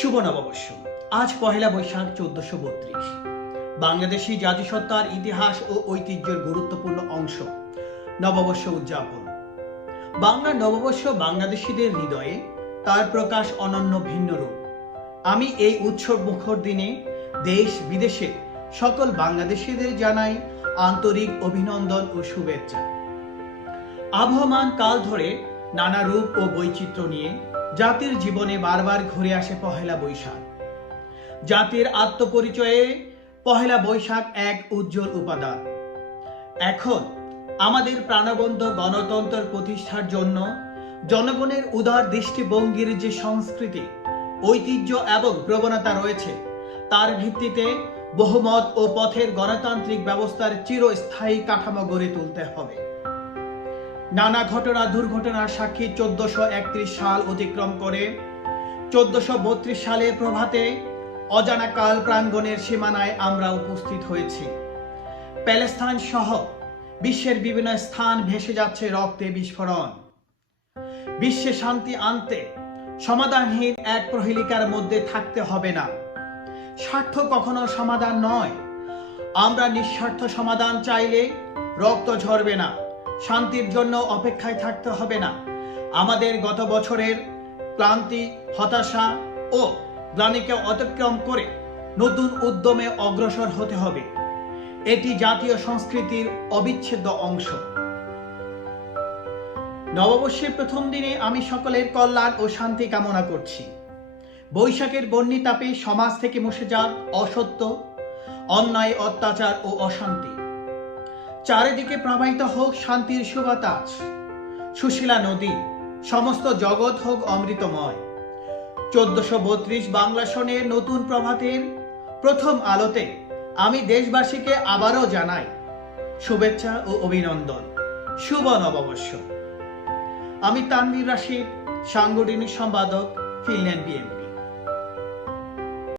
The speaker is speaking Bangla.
শুভ নববর্ষ। আজ পহেলা বৈশাখ চোদ্দশো বত্রিশ। বাংলাদেশি জাতিসত্তার ইতিহাস ও ঐতিহ্যের গুরুত্বপূর্ণ অংশ। নববর্ষ উদযাপন। বাংলা নববর্ষ বাংলাদেশিদের হৃদয়ে তার প্রকাশ অনন্য ভিন্ন রূপ। আমি এই উৎসব মুখর দিনে দেশ বিদেশে সকল বাংলাদেশিদের জানাই আন্তরিক অভিনন্দন ও শুভেচ্ছা। আবহমান কাল ধরে নানা রূপ ও বৈচিত্র্য নিয়ে জাতির জীবনে বারবার ঘুরে আসে পহেলা বৈশাখ। জাতির আত্মপরিচয়ে পহেলা বৈশাখ এক উজ্জ্বল উপাদান। এখন আমাদের প্রাণবন্ত গণতন্ত্র প্রতিষ্ঠার জন্য জনগণের উদার দৃষ্টিভঙ্গির যে সংস্কৃতি, ঐতিহ্য এবং প্রবণতা রয়েছে, তার ভিত্তিতে বহুমত ও পথের গণতান্ত্রিক ব্যবস্থার চিরস্থায়ী কাঠামো গড়ে তুলতে হবে। নানা ঘটনা, দুর্ঘটনার সাক্ষী চোদ্দশো একত্রিশ সাল অতিক্রম করে। চোদ্দশো বত্রিশ সালে প্রভাতে অজানা কাল প্রাঙ্গণের সীমানায় আমরা উপস্থিত হয়েছি। প্যালেস্তাইন সহ বিশ্বের বিভিন্ন স্থান ভেসে যাচ্ছে রক্তে বিস্ফোরণ। বিশ্বে শান্তি আনতে সমাধানহীন এক প্রহেলিকার মধ্যে থাকতে হবে না। স্বার্থ কখনো সমাধান নয়। আমরা নিঃস্বার্থ সমাধান চাইলে রক্ত ঝরবে না। শান্তির জন্য অপেক্ষায় থাকতে হবে না। আমাদের গত বছরের ক্লান্তি, হতাশা ও গ্লানিকে অতিক্রম করে নতুন উদ্যমে অগ্রসর হতে হবে। এটি জাতীয় সংস্কৃতির অবিচ্ছেদ্য অংশ। নববর্ষের প্রথম দিনে আমি সকলের কল্যাণ ও শান্তি কামনা করছি। বৈশাখের বন্যিতাপে সমাজ থেকে মুছে যাক অসত্য, অন্যায়, অত্যাচার ও অশান্তি। চারিদিকে প্রবাহিত হোক শান্তির সুবাতাস। সুশীলা নদী, সমস্ত জগৎ হোক অমৃতময়। চোদ্দশো বত্রিশ বাংলা সনের নতুন প্রভাতের প্রথম আলোতে আমি দেশবাসীকে আবারও জানাই শুভেচ্ছা ও অভিনন্দন। শুভ নববর্ষ। আমি তানভীর রাশিদ সাংগঠনিক সম্পাদক, ফিনল্যান্ড বিএমপি।